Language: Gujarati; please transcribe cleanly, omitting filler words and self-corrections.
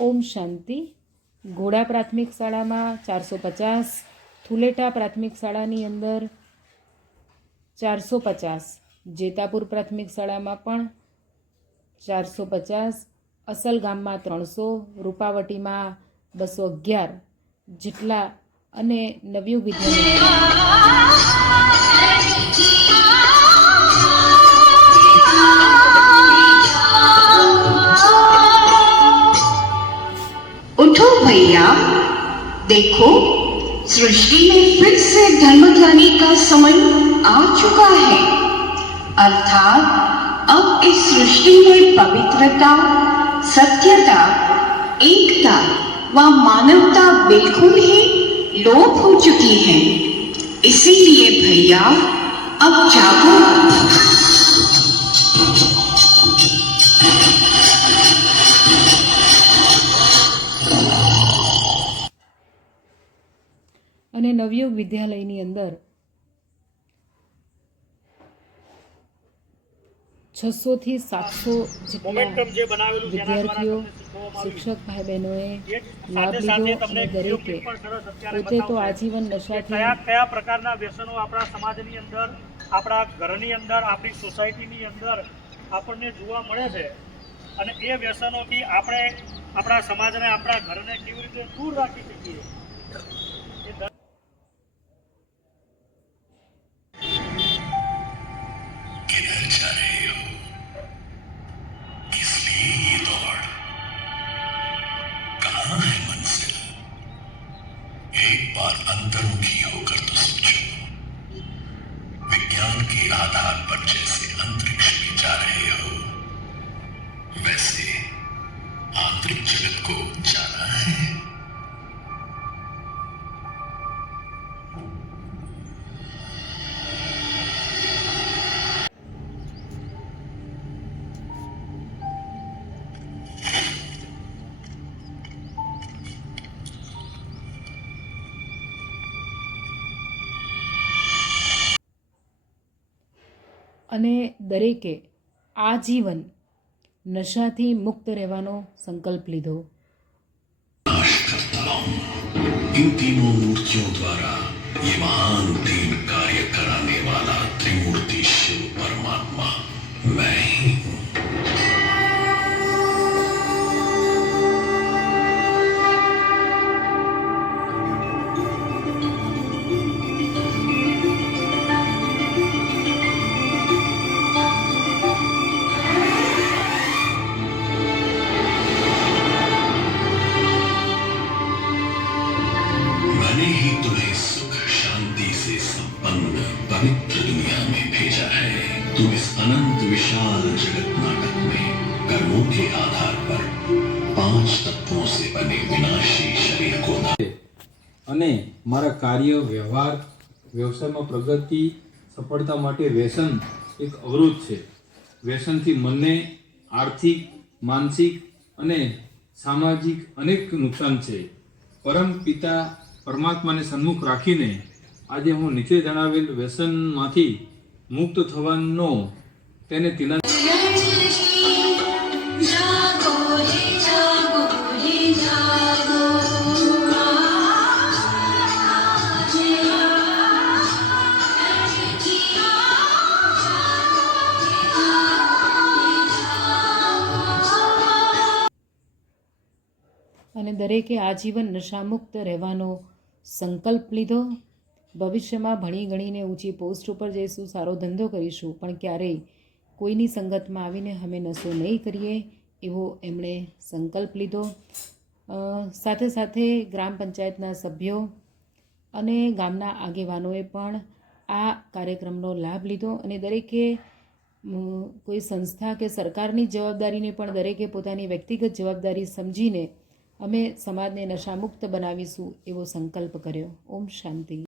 ઓમ શાંતિ. ઘોડા પ્રાથમિક શાળામાં 450, થુલેટા પ્રાથમિક શાળાની અંદર 450, જેતાપુર પ્રાથમિક શાળામાં પણ 450, અસલ ગામમાં 300, રૂપાવટીમાં 211 જેટલા અને નવયુગ વિદ્યાલય उठो भैया, देखो सृष्टि में फिर से धर्म ध्वनि का समय आ चुका है। अर्थात अब इस सृष्टि में पवित्रता, सत्यता, एकता व मानवता बिल्कुल ही लोप हो चुकी है। इसीलिए भैया अब जागो। અને નવયુગ વિદ્યાલયની અંદર 600 થી 700 જેટલા વિદ્યાર્થીઓ, શિક્ષક ભાઈ બહેનોએ લાભ લીધો અને દરેકે પોતે તો આજીવન નશાથી કયા પ્રકારના વ્યસનો આપણા સમાજની અંદર, આપણા ઘરની અંદર, આપણી સોસાયટીની અંદર આપણને જોવા મળે છે અને એ વ્યસનોથી આપણે આપણા સમાજને, આપણા ઘરને કેવી રીતે દૂર રાખી શકીએ। एक बार अंतर्मुखी होकर तो सोचो, विज्ञान के आधार पर जैसे अंतरिक्ष में जा रहे हो, वैसे आंतरिक जगत को जाना है। અને દરેકે આજીવન નશાથી મુક્ત રહેવાનો સંકલ્પ લીધો। इन तीनों मूर्तियों द्वारा ये महान तीन कार्य कराने वाला त्रिमूर्ति शिव परमात्मा मैं ही हूँ। मैंने ही तुम्हें सुख शांति से संपन्न पवित्र दुनिया में भेजा है। तुम इस अनंत विशाल जगत नाटक में कर्मों के आधार पर 5 तत्वों से बने विनाशी शरीर को અને મારા કાર્ય, વ્યવહાર, વ્યવસાયમાં પ્રગતિ, સફળતા માટે વ્યસન એક અવરોધ છે। વ્યસનથી મનને આર્થિક, માનસિક અને સામાજિક અનેક નુકસાન છે। પરમ પિતા પરમાત્માને સન્મુખ રાખીને આજે હું નીચે જણાવેલ વ્યસનમાંથી મુક્ત થવાનો તેને તેના અને દરેકે આજીવન નશામુક્ત રહેવાનો સંકલ્પ લીધો। ભવિષ્યમાં ભણી ગણીને ઊંચી પોસ્ટ ઉપર જઈશું, સારો ધંધો કરીશું, પણ ક્યારેય કોઈની સંગતમાં આવીને અમે નશો નહીં કરીએ એવો એમણે સંકલ્પ લીધો। સાથે સાથે ગ્રામ પંચાયતના સભ્યો અને ગામના આગેવાનોએ પણ આ કાર્યક્રમનો લાભ લીધો અને દરેકે કોઈ સંસ્થા કે સરકારની જવાબદારીને પણ દરેકે પોતાની વ્યક્તિગત જવાબદારી સમજીને અમે સમાજને નશામુક્ત બનાવીશું એવો સંકલ્પ કર્યો। ઓમ શાંતિ।